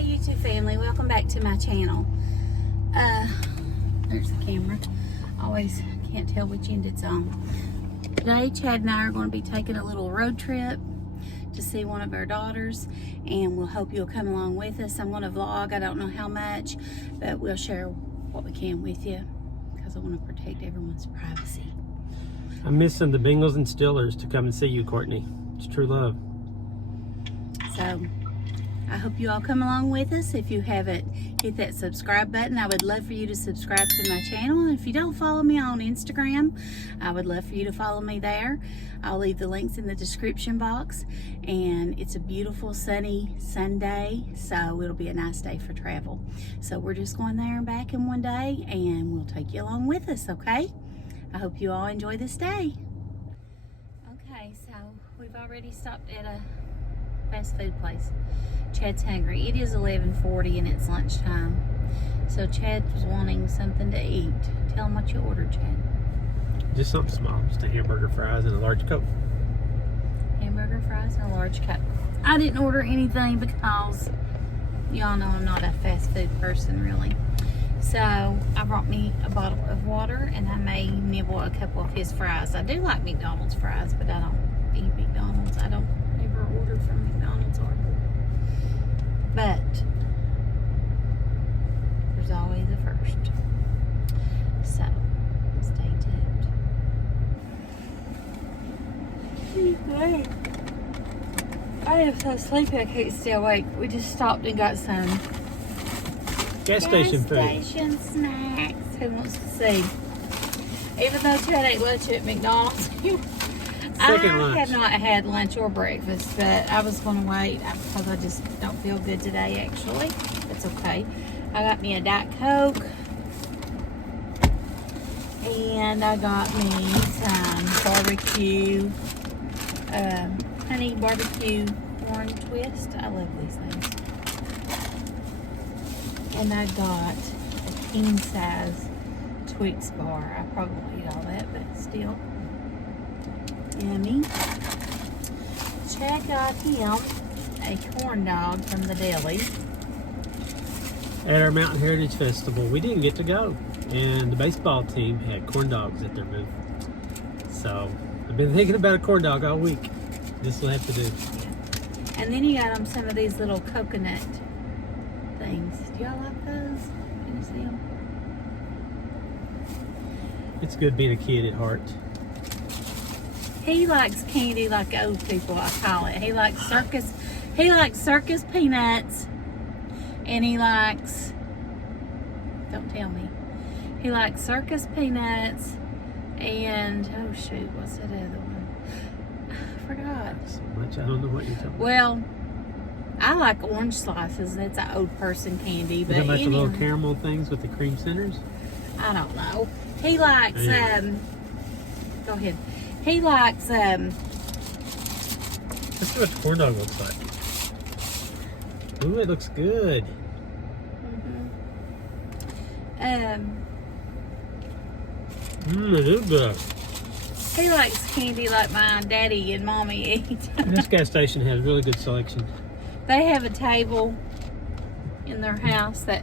Hey YouTube family, welcome back to my channel. There's the camera. Always can't tell which end it's on. Today Chad and I are going to be taking a little road trip to see one of our daughters, and we'll hope you'll come along with us. I'm going to vlog, I don't know how much, but we'll share what we can with you because I want to protect everyone's privacy. I'm missing the Bengals and Steelers to come and see you, Courtney. It's true love. So I hope you all come along with us. If you haven't hit that subscribe button, I would love for you to subscribe to my channel. And if you don't follow me on Instagram, I would love for you to follow me there. I'll leave the links in the description box. And it's a beautiful sunny Sunday, so it'll be a nice day for travel. So we're just going there and back in one day, and we'll take you along with us, okay? I hope you all enjoy this day. Okay, so we've already stopped at a fast food place. Chad's hungry. It is 11:40 and it's lunchtime. So Chad was wanting something to eat. Tell him what you ordered, Chad. Just something small. Just a hamburger, fries, and a large Coke. Hamburger, fries, and a large Coke. I didn't order anything because y'all know I'm not a fast food person really. So I brought me a bottle of water and I may nibble a couple of his fries. I do like McDonald's fries, but I don't eat McDonald's. I don't ever order from McDonald's or. But there's always a first. So stay tuned. I am so sleepy I can't stay awake. We just stopped and got some Gas station food. Gas station snacks. Who wants to see? Even though Chad ate lunch at McDonald's, I have not had lunch or breakfast, but I was going to wait because I just don't feel good today, actually. It's okay. I got me a Diet Coke, and I got me some barbecue, honey barbecue corn twist. I love these things. And I got a king size Twix bar. I probably won't eat all that, but still. Yummy. Chad got him a corn dog from the deli. At our Mountain Heritage Festival, we didn't get to go. And the baseball team had corn dogs at their booth. So, I've been thinking about a corn dog all week. This will have to do. Yeah. And then he got him some of these little coconut things. Do y'all like those? Can you see them? It's good being a kid at heart. He likes candy like old people, I call it. He likes circus peanuts, and he likes, don't tell me, he likes circus peanuts, and, oh shoot, what's that other one? I forgot. So much, I don't know what you're talking about. Well, I like orange slices. That's an old person candy. But you know about the little caramel things with the cream centers? I don't know. He likes, go ahead. He likes, let's see what the corn dog looks like. Ooh, it looks good. It is good. He likes candy like my daddy and mommy eat. This gas station has really good selection. They have a table in their house that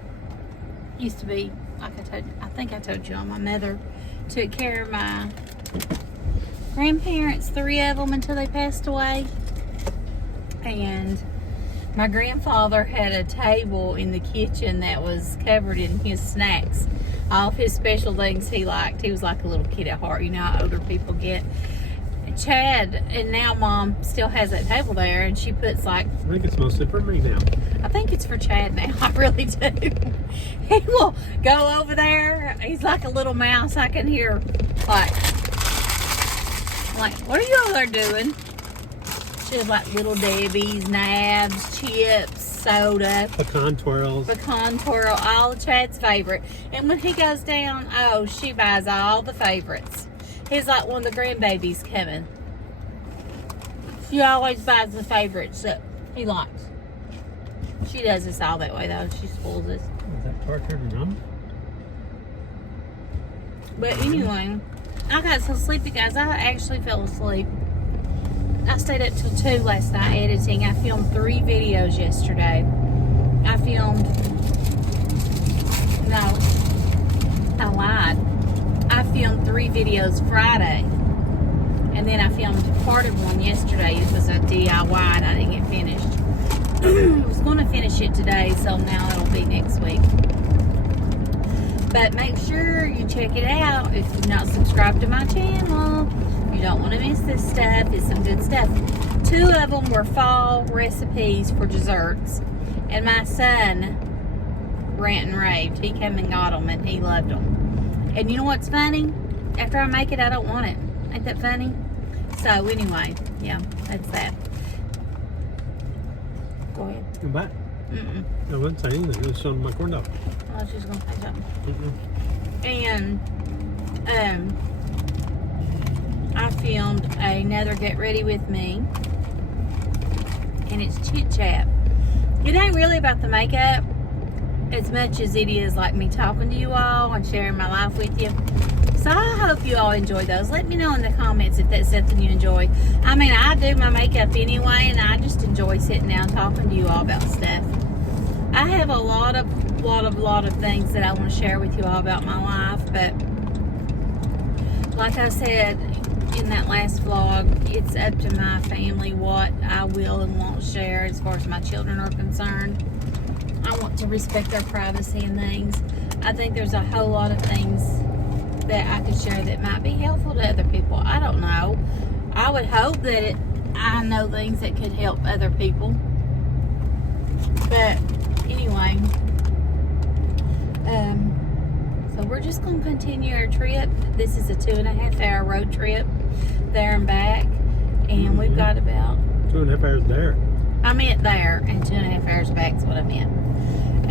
used to be, like I think I told you all, my mother took care of my grandparents, 3 of them, until they passed away. And my grandfather had a table in the kitchen that was covered in his snacks. All of his special things he liked. He was like a little kid at heart. You know how older people get. Chad, and now Mom still has that table there, and she puts like, I think it's mostly for me now. I think it's for Chad now. I really do. He will go over there. He's like a little mouse. I can hear like, what are you all there doing? She has like Little Debbie's, Nabs, chips, soda, Pecan twirls, all of Chad's favorite. And when he goes down, oh, she buys all the favorites. He's like one of the grandbabies coming. She always buys the favorites that he likes. She does this all that way though. She spoils us. Is that part turning on? But anyway, I got so sleepy, guys. I actually fell asleep. I stayed up till 2 last night editing. I filmed 3 videos yesterday. I filmed, no, I lied. I filmed 3 videos Friday. And then I filmed part of one yesterday. It was a DIY and I didn't get finished. I was going to finish it today, so now it'll be next week. But make sure you check it out. If you're not subscribed to my channel, you don't want to miss this stuff. It's some good stuff. 2 of them were fall recipes for desserts. And my son rant and raved. He came and got them and he loved them. And you know what's funny? After I make it, I don't want it. Ain't that funny? So anyway, yeah, that's that. Go ahead. Come back. Mm-mm. I wasn't saying anything. I was showing my corn dog. I was just gonna say something. Mm-mm. And I filmed another Get Ready With Me, and it's chit chat. It ain't really about the makeup as much as it is like me talking to you all and sharing my life with you. So I hope you all enjoy those. Let me know in the comments if that's something you enjoy. I mean, I do my makeup anyway, and I just enjoy sitting down talking to you all about stuff. I have a lot of things that I want to share with you all about my life, but like I said in that last vlog, it's up to my family what I will and won't share as far as my children are concerned. I want to respect their privacy and things. I think there's a whole lot of things that I could share that might be helpful to other people. I don't know. I would hope that I know things that could help other people. But anyway, so we're just going to continue our trip. This is a 2.5-hour road trip there and back. And we've got about 2.5 hours there. I meant there, and 2.5 hours back is what I meant.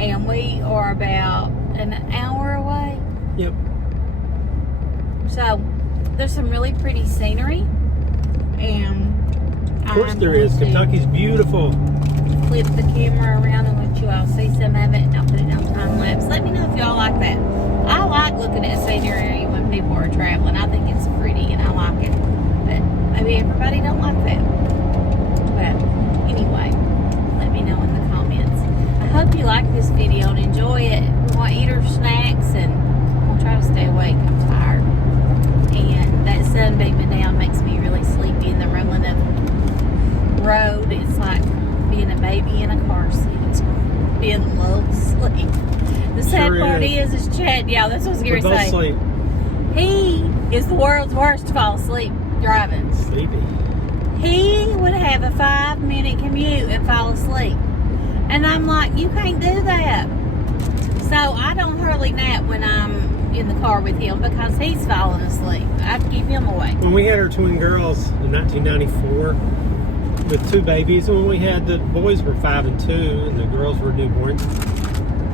And we are about an hour away. Yep. So there's some really pretty scenery, and Of course there is. Kentucky's beautiful. Flip the camera around and let you all see some of it, and I'll put it on time lapse. Let me know if y'all like that. I like looking at scenery when people are traveling. I think it's pretty and I like it, but maybe everybody don't like that. But anyway, let me know in the comments. I hope you like this video and enjoy it. We want to eat our snacks, and we'll try to stay awake. I'm tired. And that sun beaming down makes me really sleepy in the rolling of road. It's like being a baby in a car seat, being lulled to sleep. The sad Sure part is. is Chad. Yeah, that's what I was going We're to both say. asleep. He is the world's worst to fall asleep driving. Sleepy. He would have a 5-minute commute and fall asleep. And I'm like, you can't do that. So I don't hardly nap when I'm in the car with him because he's falling asleep. I have to keep him awake. When we had our twin girls in 1994 with 2 babies, and when we had the boys were 5 and 2 and the girls were newborns,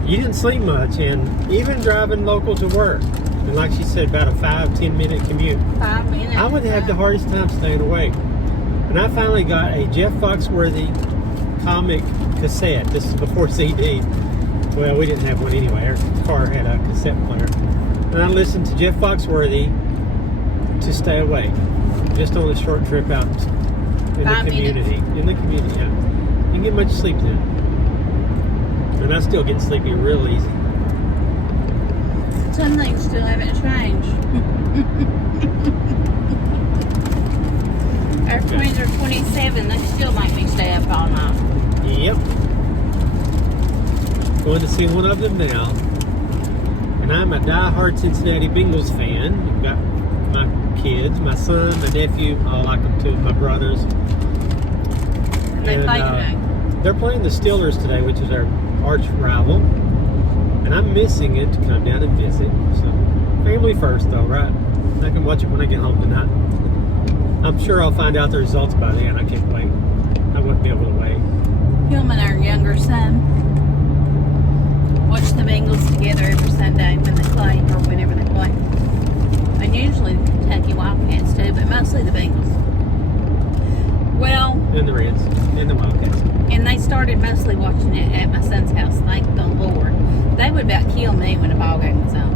you didn't sleep much, and even driving local to work, and like she said, about a 5-10 minute commute, 5 minutes. I would have the hardest time staying awake. And I finally got a Jeff Foxworthy comic cassette. This is before CD. Well, we didn't have one anyway. Our car had a cassette player. And I listened to Jeff Foxworthy to stay awake. Just on a short trip out in the 5 community. minutes. In the community, yeah. You can get much sleep then. And I still get sleepy real easy. Some things still haven't changed. Our twins are 27. They still make me stay up all night. Yep. Going to see one of them now. And I'm a die-hard Cincinnati Bengals fan. I've got my kids, my son, my nephew. I like them too, my brothers. And they play today. They're playing the Steelers today, which is our arch rival. And I'm missing it to come down and visit. So, family first though, right? I can watch it when I get home tonight. I'm sure I'll find out the results by then. I can't wait. I wouldn't be able to wait. Him and our younger son watch the Bengals together every Sunday when they play, or whenever they play. And usually the Kentucky Wildcats too, but mostly the Bengals. Well, And the Reds. And the Wildcats. and they started mostly watching it at my son's house. Thank the Lord. They would about kill me when the ball game was on.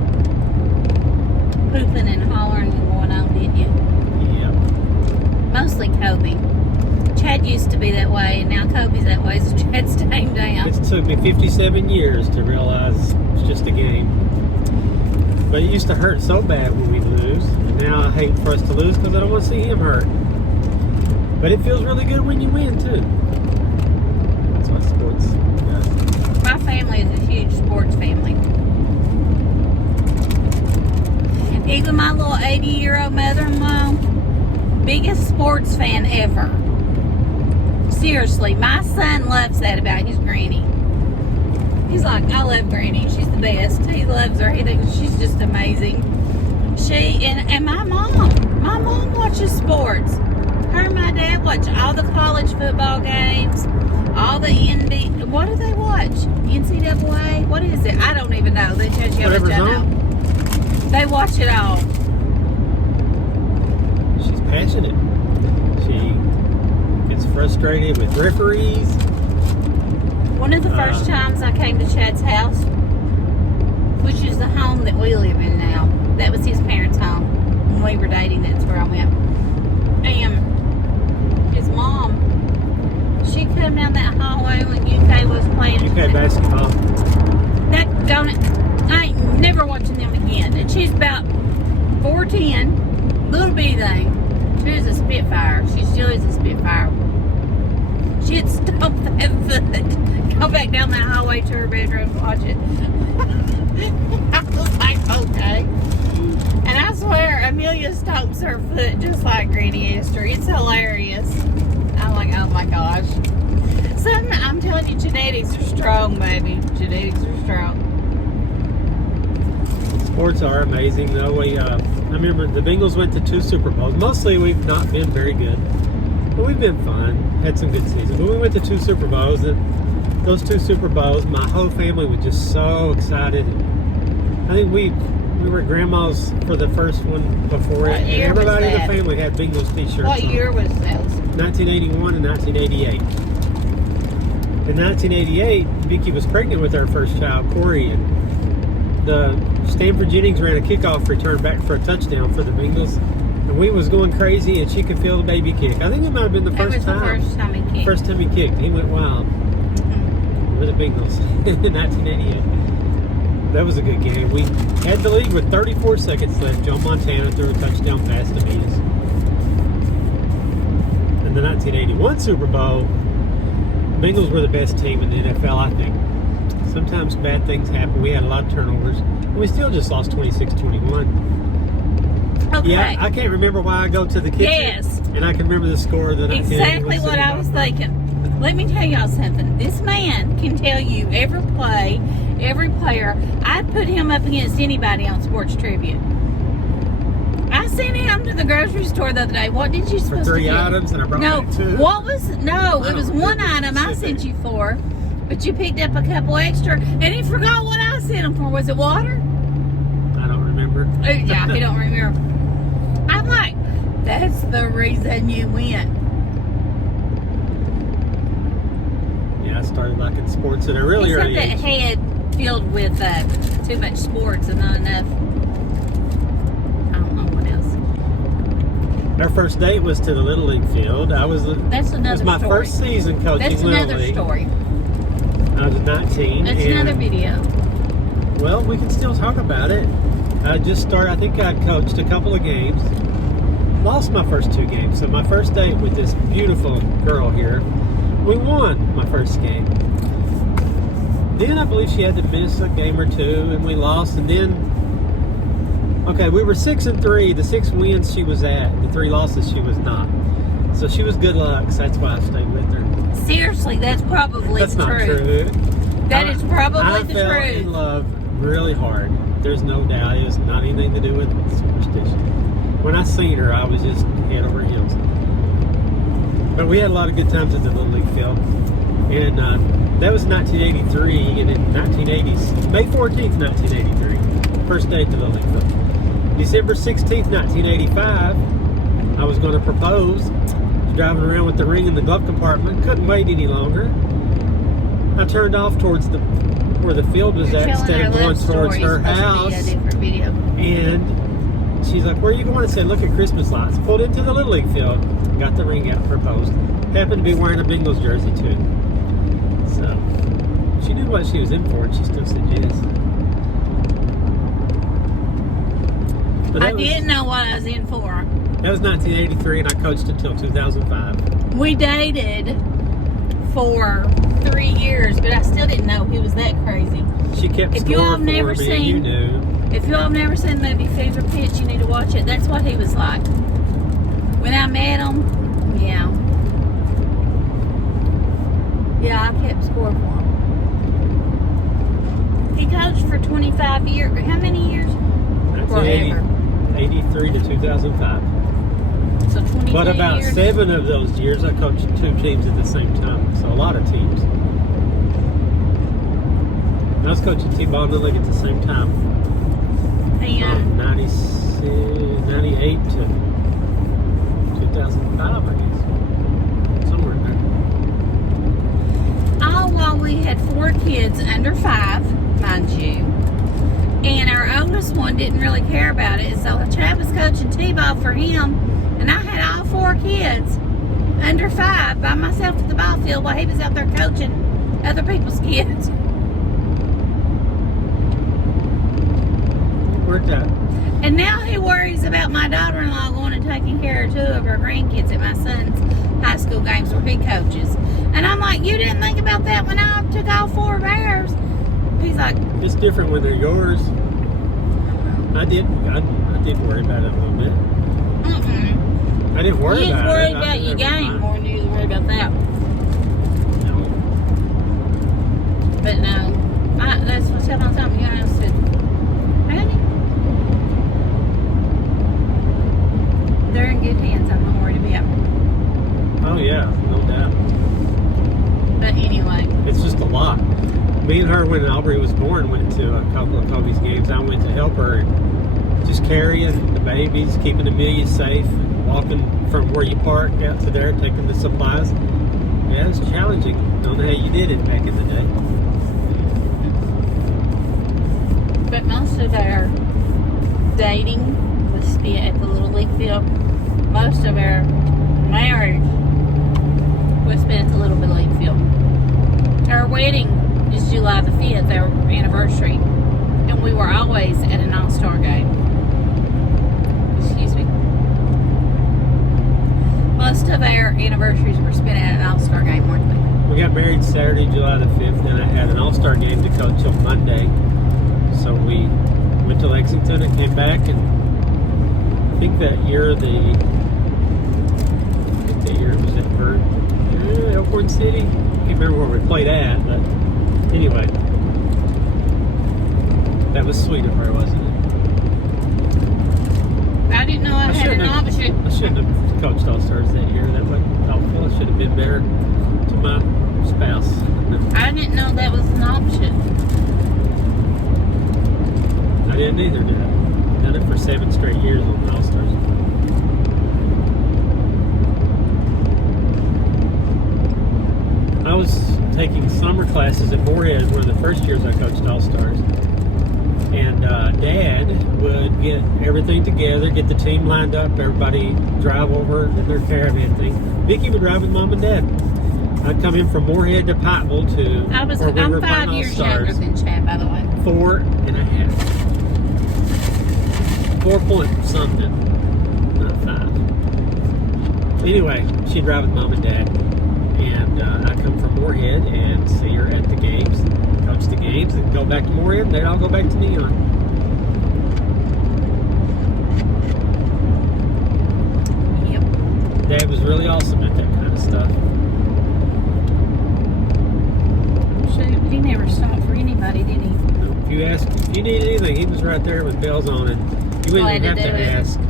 Pooping and hollering and going on, didn't you? Yeah. Mostly Kobe. Chad used to be that way, and now Kobe's that way, so Chad's tamed down. It took me 57 years to realize it's just a game. But it used to hurt so bad when we lose, and now I hate for us to lose because I don't want to see him hurt. But it feels really good when you win, too. That's what sports does. My family is a huge sports family. Even my little 80-year-old mother-in-law, biggest sports fan ever. Seriously, my son loves that about his granny. He's like, I love Granny. She's the best. He loves her. He thinks she's just amazing. And my mom watches sports. Her and my dad watch all the college football games, all the what do they watch? NCAA? What is it? I don't even know. They tells you how much I know. They watch it all. She's passionate. She gets frustrated with referees. One of the first times I came to Chad's house, which is the home that we live in now, that was his parents' home. When we were dating, that's where I went. And his mom, she come down that hallway when UK was playing. UK basketball. That don't it. I ain't never watching them again. And she's about 4'10", little bitty thing. She was a Spitfire. She still is a Spitfire. She'd stomp that foot, go back down that hallway to her bedroom, watch it. I was like, okay. And I swear, Amelia stomps her foot just like Granny Esther. It's hilarious. I'm like, oh my gosh. I'm telling you, genetics are strong, baby. Genetics are strong. Sports are amazing, though. I remember the Bengals went to 2 Super Bowls. Mostly, we've not been very good, but we've been fine. Had some good seasons. But we went to 2 Super Bowls, and those 2 Super Bowls, my whole family was just so excited. I think we were at Grandma's for the first one before it, and everybody in the family had Bengals T-shirts. What year was that? 1981 and 1988. In 1988, Vicky was pregnant with our first child, Corey, and the Stanford Jennings ran a kickoff return back for a touchdown for the Bengals, and we was going crazy, and she could feel the baby kick. I think it might have been the first time. The first time he kicked. First time he kicked. He went wild for the Bengals in 1988. That was a good game. We had the lead with 34 seconds left. Joe Montana threw a touchdown pass to beat us. In the 1981 Super Bowl, Bengals were the best team in the NFL, I think. Sometimes bad things happen. We had a lot of turnovers. And we still just lost 26-21. Okay. Yeah, I can't remember why I go to the kitchen. Yes. And I can remember the score of the 1981 Exactly what I was thinking. Let me tell y'all something. This man can tell you every play, every player. I'd put him up against anybody on Sports Tribute. I sent him to the grocery store the other day. What did you supposed for 3 to get? items, and I brought back 2. It was one item I sent you for, but you picked up a couple extra, and he forgot what I sent him for. Was it water? I don't remember. Yeah, he don't remember. I'm like, that's the reason you went. Yeah, I started liking sports at a really early age. He's got that head filled with too much sports and not enough. I don't know what else. Our first date was to the Little League field. That's another It was my story. first season coaching That's Little another League. story. I was 19. That's another video. Well, we can still talk about it. I just started, I think I coached a couple of games. Lost my first 2 games. So my first date with this beautiful girl here, we won my first game. Then I believe she had to miss a game or 2, and we lost. And then, okay, we were 6-3. The 6 wins she was at, the 3 losses she was not. So she was good luck. So that's why I stayed with her. Seriously, that's probably That's the not truth. true. That is probably I the fell truth. in love really hard. There's no doubt. It was not anything to do with superstition. When I seen her, I was just head over heels. But we had a lot of good times at the Little League field. And that was 1983. And in 1980s, May 14th, 1983, first day at the Little League field. December 16th, 1985, I was going to propose. Driving around with the ring in the glove compartment. Couldn't wait any longer. I turned off towards where the field was at instead of going towards her house. And she's like, where are you going? I said, look at Christmas lights. Pulled into the Little League field. got the ring out, proposed. Happened to be wearing a Bengals jersey too. So she knew what she was in for, and she still said yes. But I didn't know what I was in for. That was 1983, and I coached until 2005. We dated for 3 years, but I still didn't know he was that crazy. She kept If you score all for have never me, and you seen- knew. If you all have never seen the movie Fever Pitch, you need to watch it. That's what he was like. When I met him, yeah. Yeah, I kept score for him. He coached for 25 years. How many years? 1983 to 2005. So 22 But about years. 7 of those years, I coached 2 teams at the same time. So a lot of teams. I was coaching T-ball in the league at the same time. From 98 to 2005, I guess. Somewhere in there. All while we had 4 kids under 5, mind you. And our oldest one didn't really care about it. So Chad was coaching T-ball for him. And I had all 4 kids under 5 by myself at the ball field while he was out there coaching other people's kids. Worked out. And now he worries about my daughter-in-law going and taking care of 2 of her grandkids at my son's high school games where he coaches. And I'm like, you didn't think about that when I took all 4 of ours. He's like, It's different when they're yours. I did worry about it a little bit. I didn't worry you was about worried it. about your game more than you was worried about that. No. But no, that's what I said all the time. You know, I said, really? They're in good hands. I'm not worried about. Oh yeah, no doubt. But anyway, It's just a lot. Me and her, when Aubrey was born, went to a couple of Kobe's games. I went to help her, just carrying the babies, keeping Amelia safe, walking from where you park out to there, taking the supplies. Yeah, it was challenging. Don't know how you did it back in the day. but most of our dating was spent at the Little League field. Most of our marriage was spent at the Little League field. Our wedding is July the 5th, our anniversary, and we were always at an all-star game. Excuse me. Most of our anniversaries were spent at an all-star game, weren't they? We got married Saturday, July the 5th, and I had an all-star game to coach on Monday. So we went to Lexington and came back, and I think that year it was at Elkhorn City. Can't remember where we played at, but anyway, that was sweet of her, wasn't it? I didn't know I had an option. I shouldn't have coached All-Stars that year. That wasn't helpful. I should have been better to my spouse. I didn't know that was an option. I didn't either, did I? Done it for 7 straight years on the All-Stars. I was taking summer classes at Moorhead, one of the first years I coached All-Stars. And Dad would get everything together, get the team lined up, everybody drive over in their caravan thing. Vicky would drive with Mom and Dad. I'd come in from Moorhead to Pikeville to I'm where we were 5 playing years younger All-Stars. than Chad, by the way. 4.5. 4 point something. Not 5. Anyway, she'd drive with Mom and Dad. And I'd come from Moorhead and see her at the games, coach the games, and go back to Moorhead, and they'd all go back to Neon. Yep. Dad was really awesome at that kind of stuff. Shoot, he never stopped for anybody, did he? If you need anything, he was right there with bells on, and you wouldn't even have Glad to to do it. ask.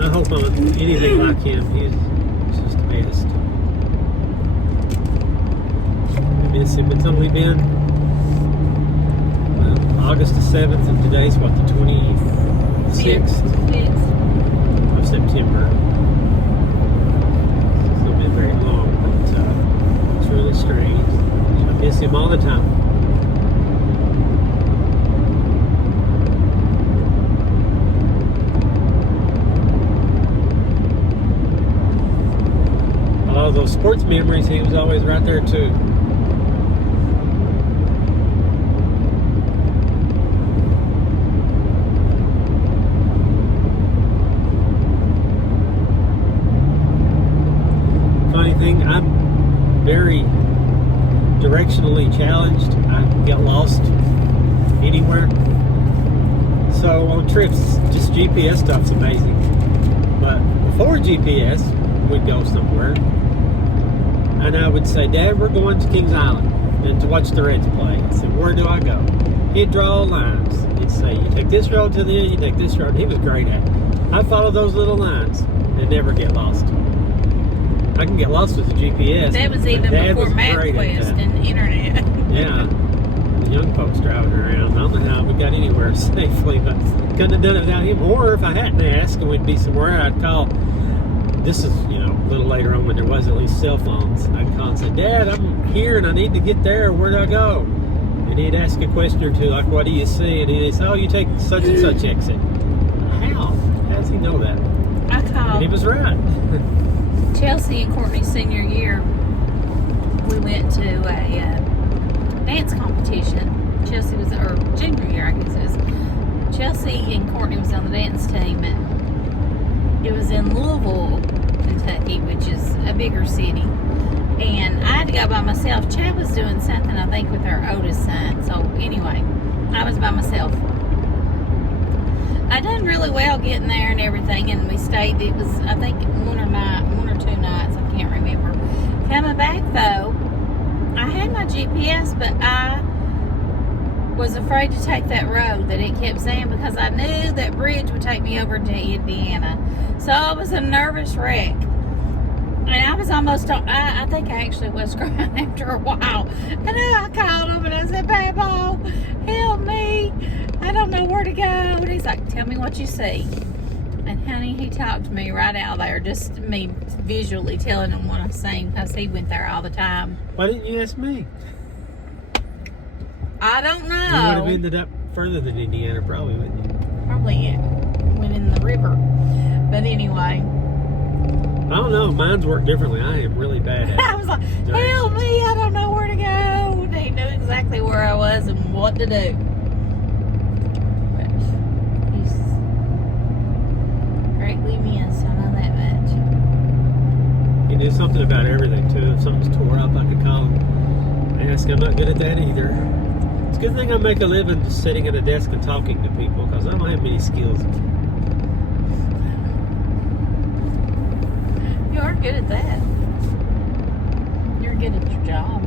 I hope I'm anything like him. He's just the best. I miss him. It's only been August the 7th, and today's what, the 26th of September. It's not been very long, but it's really strange. I miss him all the time. all those sports memories, he was always right there too. Funny thing, I'm very directionally challenged. I get lost anywhere. So on trips, just GPS stuff's amazing. But before GPS, we'd go somewhere, and I would say, Dad, we're going to Kings Island and to watch the Reds play. I said, where do I go? He'd draw lines. He'd say, you take this road to the end, you take this road. He was great at it. I follow those little lines and never get lost. I can get lost with the GPS. That was even before MapQuest and the internet. Yeah. The young folks driving around. I don't know how we got anywhere safely, but couldn't have done it without him. Or if I hadn't asked and we'd be somewhere, I'd call. This is, a little later on when there was at least cell phones. I'd call and say, Dad, I'm here and I need to get there. Where do I go? And he'd ask a question or two, like, what do you see? And he'd say, oh, you take such and such exit. How? How does he know that? I called. And he was right. Chelsea and Courtney's senior year, we went to a dance competition. Chelsea was, or junior year, I guess it was. Chelsea and Courtney was on the dance team, and it was in Louisville, Kentucky, which is a bigger city. And I had to go by myself. Chad was doing something, I think, with our oldest son. So anyway, I was by myself. I done really well getting there and everything, and we stayed. It was, I think, one or two nights. I can't remember. Coming back though, I had my GPS, but I was afraid to take that road that it kept saying, because I knew that bridge would take me over to Indiana. So I was a nervous wreck. And I was almost, I think I actually was crying after a while. And then I called him and I said, Papa, help me. I don't know where to go. And he's like, tell me what you see. And honey, he talked to me right out there, just me visually telling him what I've seen, because he went there all the time. Why didn't you ask me? I don't know. You would have ended up further than Indiana, probably, wouldn't you? Probably, yeah. Went in the river. But anyway. I don't know. Mine's work differently. I am really bad at it. I was like, help me. I don't know where to go. And he knew exactly where I was and what to do. But he's greatly missed. I know that much. He knew something about everything, too. If something's tore up, I could call him and ask. I'm not good at that either. It's a good thing I make a living just sitting at a desk and talking to people, because I don't have many skills. You are good at that. You're good at your job.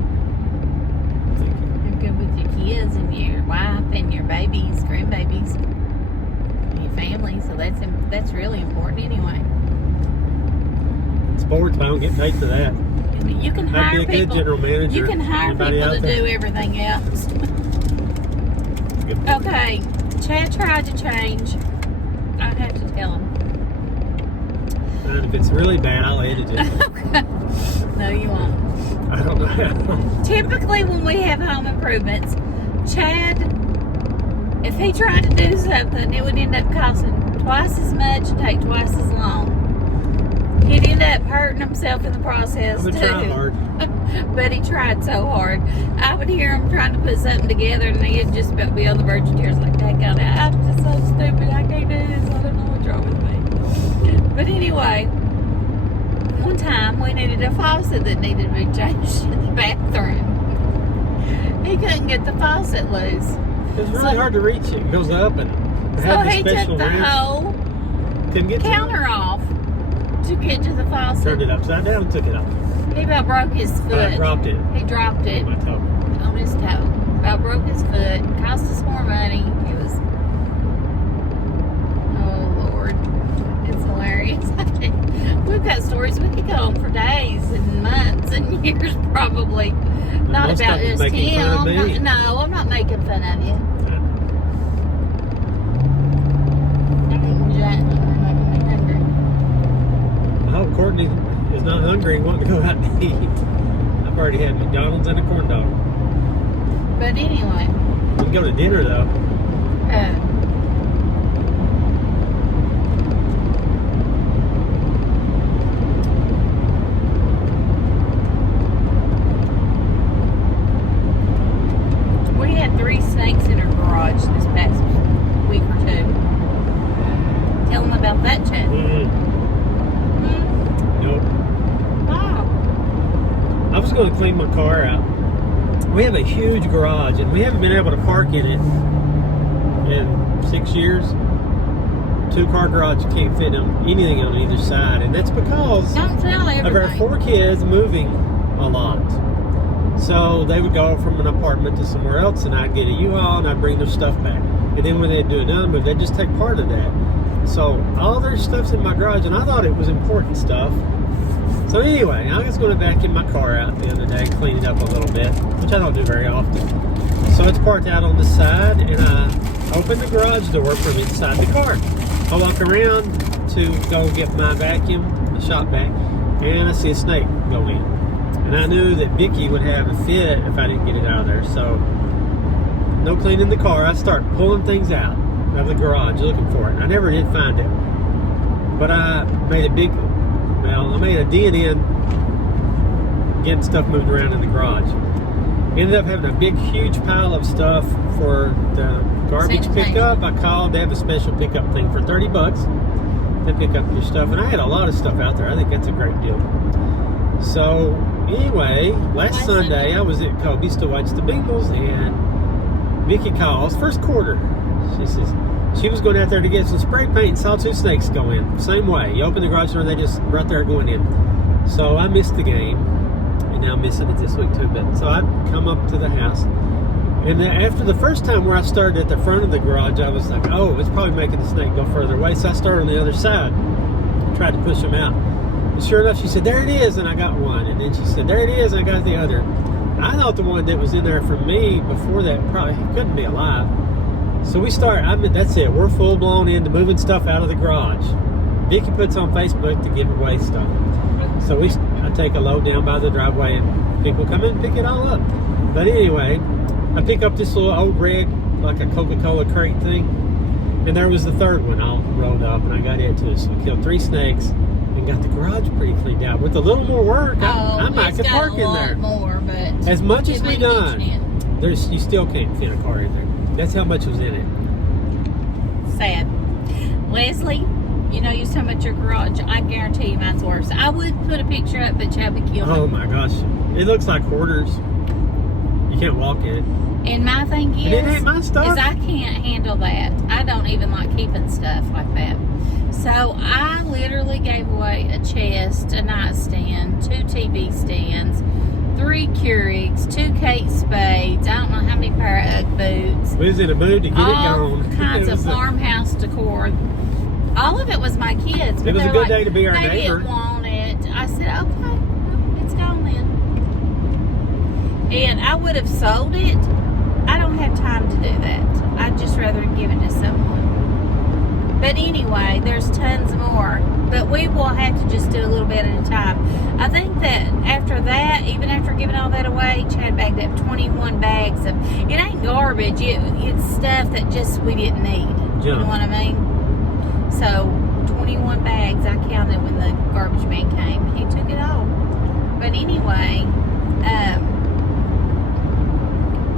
Thank you. You're good with your kids and your wife and your babies, grandbabies, and your family. So that's really important anyway. Sports, I don't get paid for that. You can hire I'd be a good people. general manager. You can hire Anybody people out to there? do everything else. Good. Okay, Chad tried to change. I have to tell him. And if it's really bad, I'll edit it. Okay. No, you won't. I don't know how. Typically, when we have home improvements, Chad, if he tried to do something, it would end up costing twice as much and take twice as long. He'd end up hurting himself in the process, I'm too. gonna try hard. But he tried so hard. I would hear him trying to put something together, and he'd just about be on the verge of tears, like, that guy, I'm just so stupid. I can't do this. I don't know what's wrong with me. But anyway, one time we needed a faucet that needed to be changed in the bathroom. He couldn't get the faucet loose. It's really hard to reach it. It goes up and So have he the took special the wrench. whole Couldn't get counter off to get to the faucet. Turned it upside down and took it off. He about broke his foot. I dropped it. He dropped it My toe. on his toe. About broke his foot. Cost us more money. It was, oh Lord, it's hilarious. We've got stories we could go on for days and months and years probably. Not Most about of it's just making fun of me. him. No, I'm not making fun of you. I'm eating giant. I'm making me hungry. I hope Courtney is not hungry and wanting to go out and eat. I've already had McDonald's and a corn dog. But anyway, We can go to dinner though. 3 snakes in her garage this past week or 2. Tell them about that, Chad. Nope. Wow. I was going to clean my car out. We have a huge garage, and we haven't been able to park in it in 6 years. 2-car garage, you can't fit anything on either side, and that's because Don't tell of our everybody. 4 kids moving a lot. So they would go from an apartment to somewhere else, and I'd get a U-Haul and I'd bring their stuff back. And then when they'd do another move, they'd just take part of that. So all their stuff's in my garage, and I thought it was important stuff. So anyway, I was going to vacuum my car out the other day, clean it up a little bit, which I don't do very often. So it's parked out on the side, and I open the garage door from inside the car. I walk around to go get my vacuum, the shop vac, and I see a snake go in. And I knew that Vicky would have a fit if I didn't get it out of there. So, no cleaning the car. I start pulling things out of the garage looking for it. I never did find it. But I made a D&N getting stuff moved around in the garage. Ended up having a big, huge pile of stuff for the garbage pickup. I called. They have a special pickup thing for $30. They pick up your stuff. And I had a lot of stuff out there. I think that's a great deal. So, anyway, last Sunday I was at Kobe's to watch the Bengals, and Vicky calls, first quarter. She says she was going out there to get some spray paint and saw 2 snakes go in. Same way. You open the garage door, they just right there going in. So I missed the game, and now I'm missing it this week too. But so I come up to the house, and then after the first time where I started at the front of the garage, I was like, oh, it's probably making the snake go further away. So I started on the other side, tried to push him out. And sure enough, she said, there it is, and I got one. And then she said, there it is, and I got the other. I thought the one that was in there for me before that probably couldn't be alive. So we start, that's it. We're full blown into moving stuff out of the garage. Vicky puts on Facebook to give away stuff. So I take a load down by the driveway, and people come in and pick it all up. But anyway, I pick up this little old red, like a Coca-Cola crate thing. And there was the third one all rolled up, and I got it too. So we killed 3 snakes. And got the garage pretty cleaned out. With a little more work, I might could park in there. More, but as much as we done, you still can't fit a car in there. That's how much was in it. Sad. Leslie, you know, you was talking about your garage. I guarantee you mine's worse. I would put a picture up, but Chad would kill me. Oh my gosh, it looks like hoarders. You can't walk in it. And my thing is, it ain't my stuff. I can't handle that. I don't even like keeping stuff like that. So I literally gave away a chest, a nightstand, 2 TV stands, 3 Keurigs, 2 Kate Spades, I don't know how many pair of Ugg boots. We was in a mood to get it All gone. kinds of farmhouse decor. All of it was my kids. It was a good day to be our they neighbor. didn't want it. I said, okay, it's gone then. And I would have sold it. I don't have time to do that. I'd just rather give it to someone. But anyway, there's tons more. But we will have to just do a little bit at a time. I think that after that, even after giving all that away, Chad bagged up 21 bags of, it ain't garbage, it's stuff that just we didn't need. You know what I mean? So, 21 bags I counted when the garbage man came. He took it all. But anyway,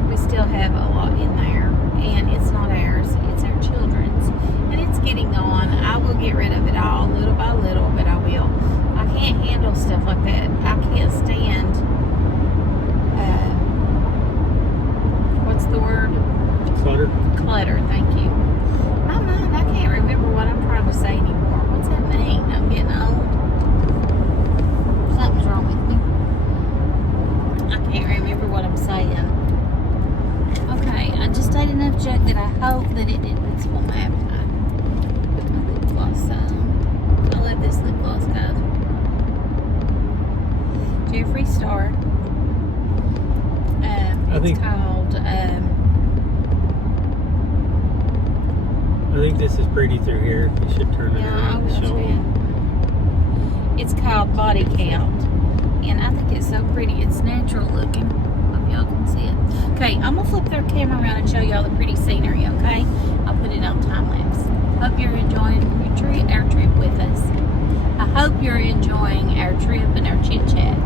we still have a lot in there. And it's not ours, it's our children's. And it's getting on. I will get rid of it all, little by little, but I will. I can't handle stuff like that. I can't stand, what's the word? Clutter. Clutter, thank you. My mind, I can't remember what I'm trying to say anymore. What's that mean? I'm getting old. Something's wrong with me. I can't remember what I'm saying. Okay, I just ate enough junk that I hope that it didn't spoil my appetite. Put my lip gloss on. I love this lip gloss, guys. Jeffree Star. It's called, I think this is pretty through here. You should turn it yeah, I around will and show them. It's called Body Count. And I think it's so pretty. It's natural looking. Hope y'all can see it. Okay, I'm going to flip their camera around and show y'all the pretty scenery, okay? I'll put it on time lapse. Hope you're enjoying our trip with us. I hope you're enjoying our trip and our chit chat.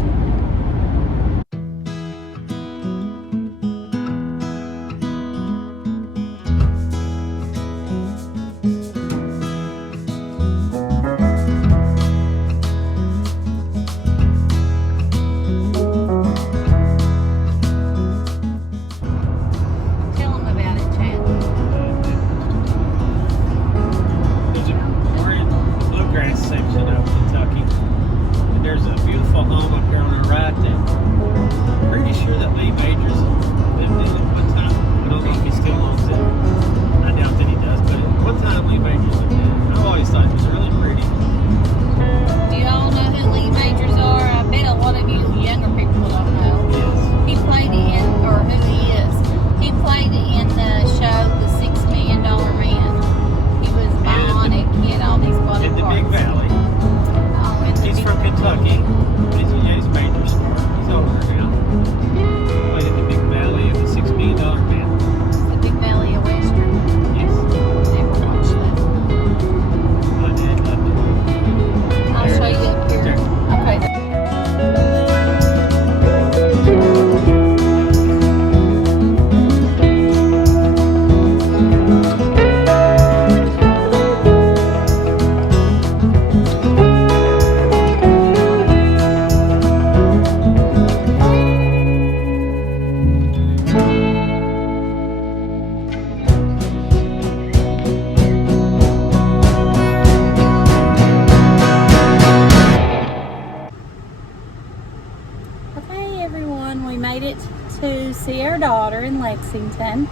see our daughter in Lexington,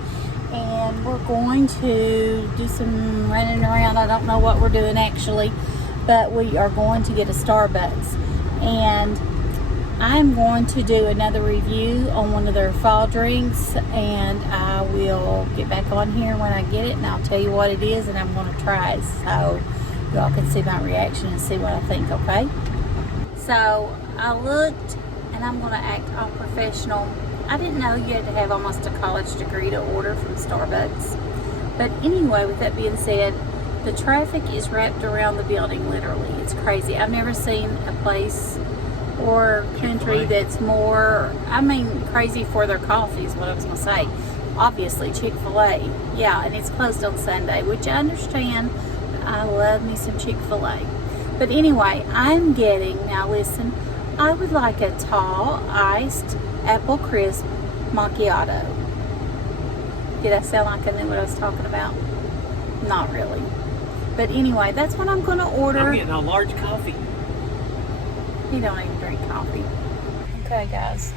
and we're going to do some running around. I don't know what we're doing actually, but we are going to get a Starbucks, and I'm going to do another review on one of their fall drinks, and I will get back on here when I get it, and I'll tell you what it is, and I'm going to try it so y'all can see my reaction and see what I think, okay? So I looked, and I'm going to act all professional. I didn't know you had to have almost a college degree to order from Starbucks. But anyway, with that being said, the traffic is wrapped around the building, literally. It's crazy. I've never seen a place or country that's more, crazy for their coffee is what I was going to say. Obviously, Chick-fil-A. Yeah, and it's closed on Sunday, which I understand. I love me some Chick-fil-A. But anyway, I'm getting, now listen, I would like a tall, iced apple crisp macchiato. Did I sound like I knew what I was talking about? Not really. But anyway, that's what I'm going to order. I'm getting a large coffee. You don't even drink coffee. Okay, guys.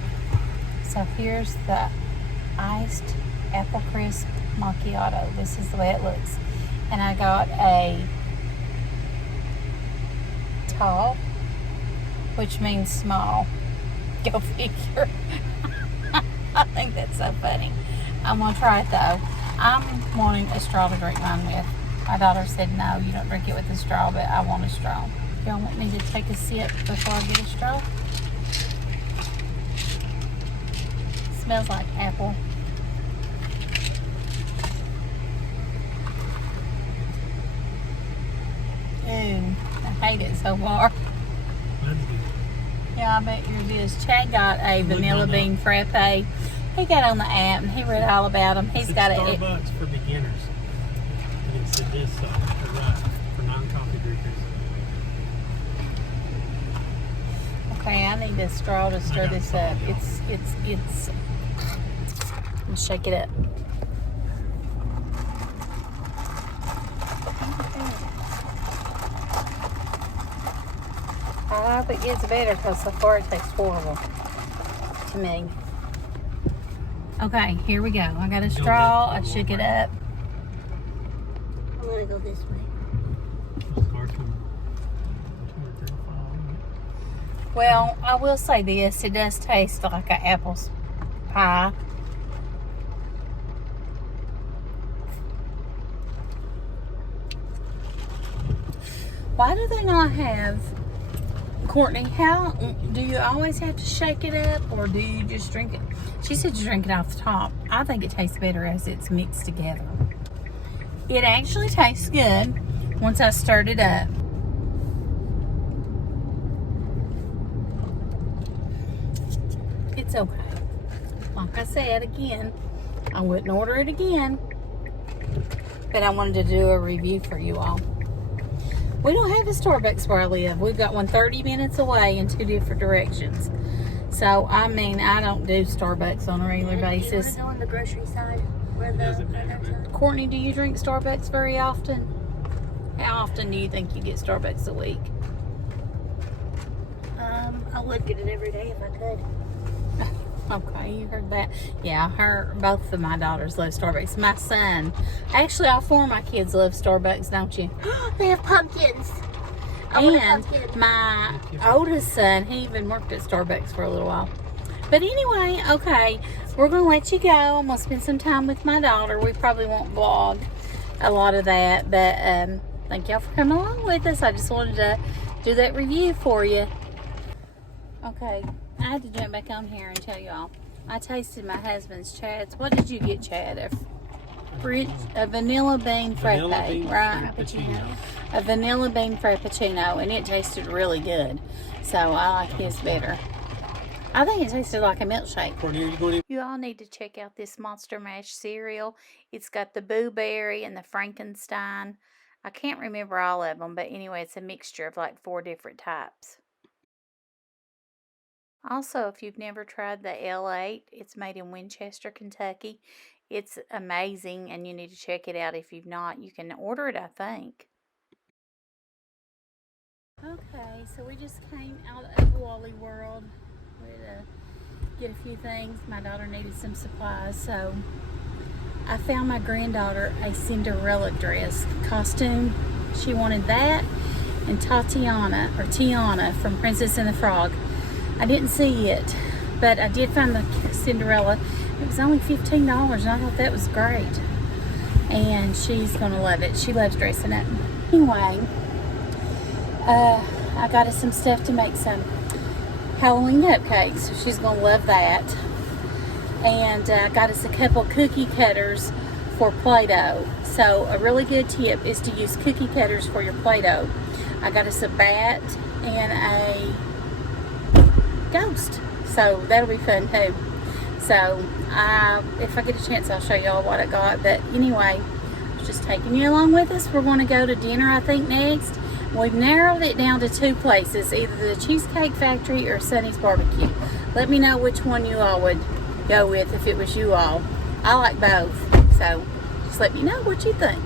So here's the iced apple crisp macchiato. This is the way it looks. And I got a tall, which means small. Go figure. I think that's so funny. I'm going to try it though. I'm wanting a straw to drink mine with. My daughter said, no, you don't drink it with a straw, but I want a straw. Y'all want me to take a sip before I get a straw? Smells like apple. Ooh, I hate it so far. Yeah, I bet yours is. Chad got a vanilla bean frappe. He got on the app and he read all about them. He's got Starbucks for beginners. And it said this for non-coffee drinkers. Okay, I need a straw to stir this up. It's. Let's shake it up. I hope it gets better because so far it tastes horrible to me. Okay, here we go. I got a straw. I shook it up. I'm gonna go this way. Well, I will say this. It does taste like an apple pie. Why do they not have... Courtney, how do you always have to shake it up, or do you just drink it? She said you drink it off the top. I think it tastes better as it's mixed together. It actually tastes good once I stirred it up. It's okay. Like I said again, I wouldn't order it again, but I wanted to do a review for you all. We don't have a Starbucks where I live. We've got one 30 minutes away in two different directions. So, I don't do Starbucks on a regular basis. Do you want to go on the grocery side? Where the other side? Courtney, do you drink Starbucks very often? How often do you think you get Starbucks a week? I would get it every day if I could. Okay, you heard that. Yeah, both of my daughters love Starbucks. My son, actually all four of my kids love Starbucks, don't you? They have pumpkins. I want a And pumpkin. my oldest son, he even worked at Starbucks for a little while. But anyway, okay, we're going to let you go. I'm going to spend some time with my daughter. We probably won't vlog a lot of that, but thank y'all for coming along with us. I just wanted to do that review for you. Okay, I had to jump back on here and tell y'all. I tasted my husband's Chad's. What did you get, Chad? A vanilla bean frappe, right? Frappuccino. A vanilla bean frappuccino, and it tasted really good. So I like his better. I think it tasted like a milkshake. Courtney, are you going to... You all need to check out this Monster Mash cereal. It's got the Boo Berry and the Frankenstein. I can't remember all of them, but anyway, it's a mixture of like 4 different types. Also, if you've never tried the L8, it's made in Winchester, Kentucky. It's amazing, and you need to check it out if you've not. You can order it, I think. Okay, so we just came out of Wally World. We're at a get a few things. My daughter needed some supplies, so I found my granddaughter a Cinderella dress costume. She wanted that and Tiana from Princess and the Frog. I didn't see it, but I did find the Cinderella. It was only $15 and I thought that was great. And she's gonna love it. She loves dressing up. Anyway, I got us some stuff to make some Halloween cupcakes, so she's gonna love that. And I got us a couple cookie cutters for Play-Doh. So a really good tip is to use cookie cutters for your Play-Doh. I got us a bat and a ghost, so that'll be fun too. So if I get a chance, I'll show y'all what I got. But anyway, just taking you along with us. We're going to go to dinner, I think, next. We've narrowed it down to 2 places, either the Cheesecake Factory or Sonny's Barbecue. Let me know which one you all would go with if it was you all. I like both, so just let me know what you think.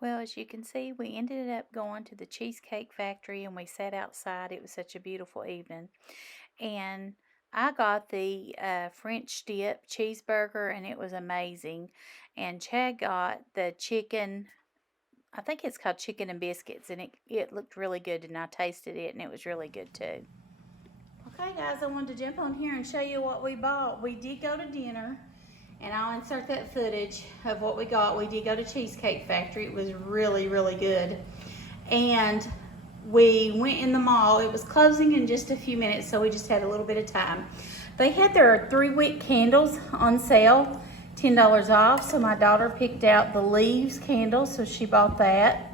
Well, as you can see, we ended up going to the Cheesecake Factory and we sat outside. It was such a beautiful evening. And I got the French dip cheeseburger and it was amazing. And Chad got the chicken, I think it's called chicken and biscuits, and it looked really good, and I tasted it and it was really good too. Okay guys, I wanted to jump on here and show you what we bought. We did go to dinner, and I'll insert that footage of what we got. We did go to Cheesecake Factory. It was really, really good. And we went in the mall. It was closing in just a few minutes, so we just had a little bit of time. They had their 3-wick candles on sale, $10 off. So my daughter picked out the Leaves candle, so she bought that.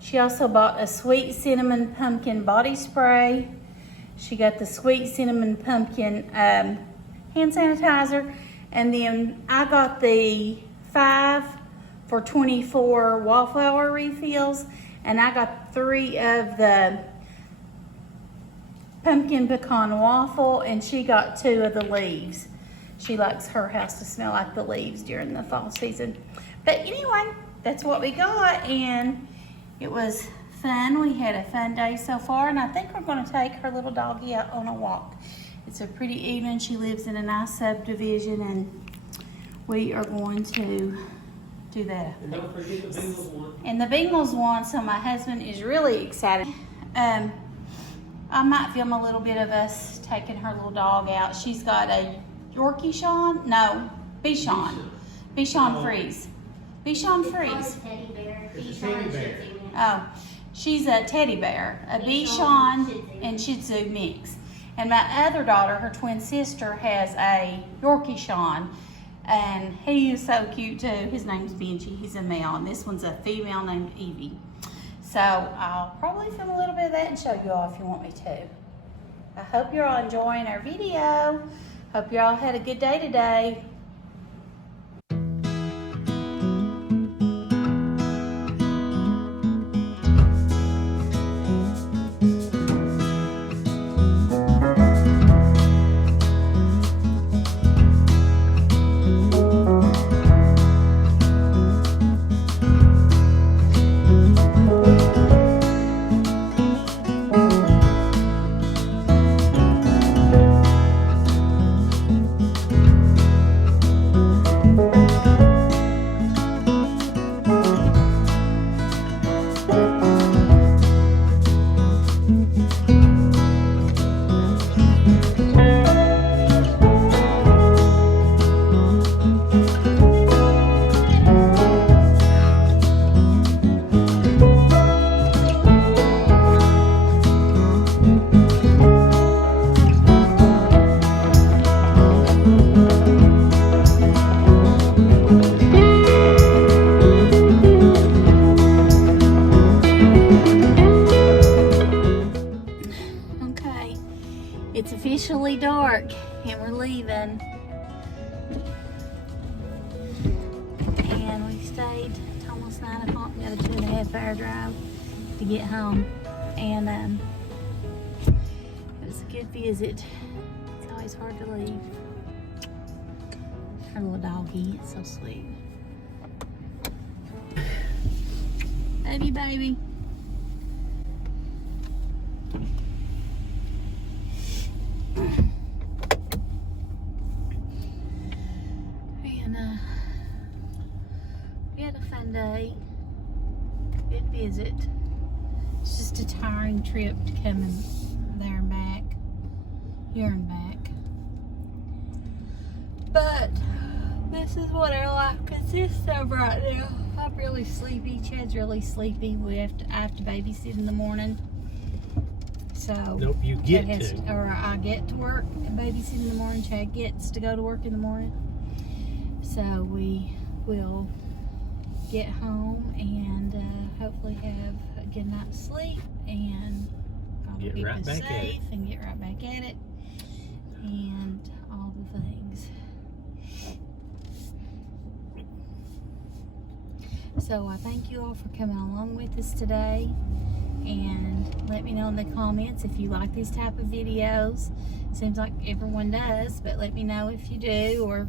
She also bought a sweet cinnamon pumpkin body spray. She got the sweet cinnamon pumpkin hand sanitizer. And then I got the 5 for 24 Wallflower refills. And I got 3 of the pumpkin pecan waffle, and she got 2 of the Leaves. She likes her house to smell like the leaves during the fall season. But anyway, that's what we got, and it was fun. We had a fun day so far, and I think we're going to take her little doggy out on a walk. It's a pretty evening. She lives in a nice subdivision, and we are going to do that. And don't forget the Bengals one. And the Bengals won, so my husband is really excited. I might film a little bit of us taking her little dog out. She's got a Yorkie Sean? No, Bichon. Bichon Frise. Bichon Frise. Teddy bear. It's a teddy bear. Oh, she's a teddy bear, a Bichon and Shih Tzu mix. And my other daughter, her twin sister, has a Yorkie Sean. And he is so cute too. His name's Benji. He's a male, and this one's a female named Evie. So I'll probably film a little bit of that and show you all if you want me to. I hope you're all enjoying our video. Hope you all had a good day today. It's officially dark and we're leaving. And we stayed till almost 9 o'clock. We got a 2.5 hour drive to get home. And it was a good visit. It's always hard to leave. Our little doggy, it's so sweet. Love you, baby. And we had a fun day. Good visit. It's just a tiring trip to come there and back. Here and back. But this is what our life consists of right now. I'm really sleepy. Chad's really sleepy. I have to babysit in the morning. So Nope, you get to. Or I get to work and babysit in the morning. Chad gets to go to work in the morning. So we will get home and hopefully have a good night's sleep and Get keep right us back at it. safe and get right back at it and all the things. So I thank you all for coming along with us today, and let me know in the comments if you like these type of videos. Seems like everyone does, but let me know if you do, or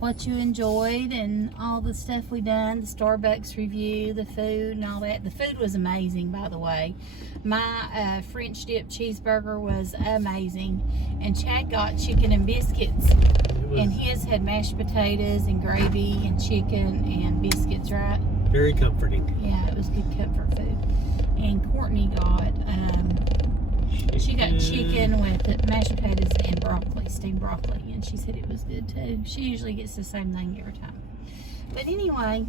what you enjoyed and all the stuff we done, the Starbucks review, the food and all that. The food was amazing, by the way. My French dip cheeseburger was amazing, and Chad got chicken and biscuits, and his had mashed potatoes and gravy and chicken and biscuits, right? Very comforting. Yeah, it was good comfort food. And Courtney got she got chicken with mashed potatoes and broccoli, steamed broccoli, and she said it was good too. She usually gets the same thing every time. But anyway,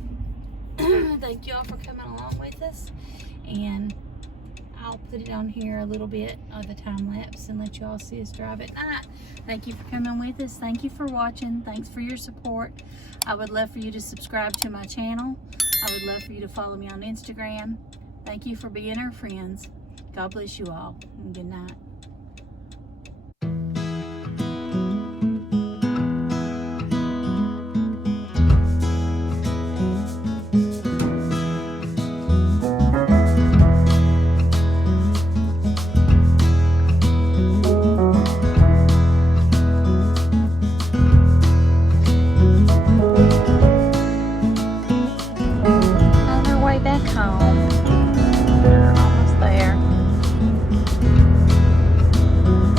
thank you all for coming along with us, and I'll put it on here a little bit of a time lapse and let you all see us drive at night. Thank you for coming with us. Thank you for watching. Thanks for your support. I would love for you to subscribe to my channel. I would love for you to follow me on Instagram. Thank you for being our friends. God bless you all, and good night. On our way back home. We're almost there.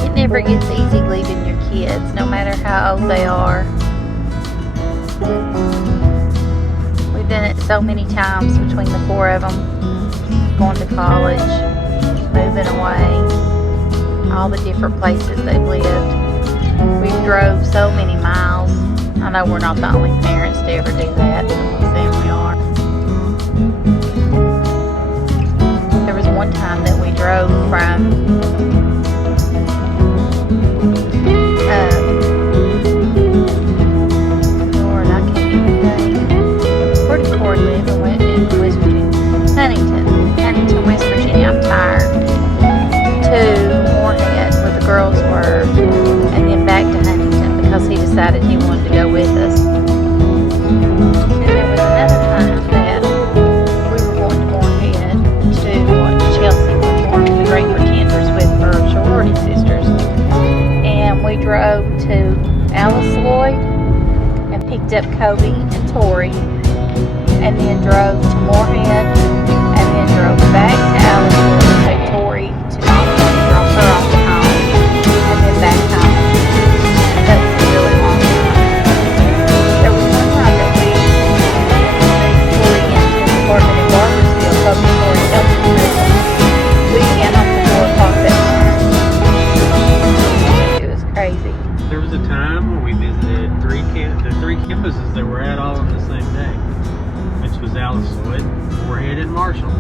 It never gets easy leaving your kids, no matter how old they are. We've done it so many times between the four of them, going to college, moving away, all the different places they've lived. We drove so many miles. I know we're not the only parents to ever do that. Some say we are. There was one time that we drove from Lord, I can't even think. Where did Corey live in West Virginia? Huntington, West Virginia. I'm tired. To Moorhead, where the girls were, and then back to Huntington because he decided he wanted to go with us. And there was another time that we were going to Moorhead to watch Chelsea perform the Great Pretenders with her sorority sisters. And we drove to Alice Lloyd and picked up Kobe and Tori, and then drove to Moorhead, and then drove back to Alice Lloyd to take Tori to drop her off at home, and then back home. That was a really long time. There was one time that we moved Tori into an apartment in Barbersville, Kobe and Tori helped us move. We began off at 4 o'clock that morning. It was crazy. There was a time when we visited the three campuses that were at all on the same day, which was Alice Lloyd, Moorhead, and Marshall.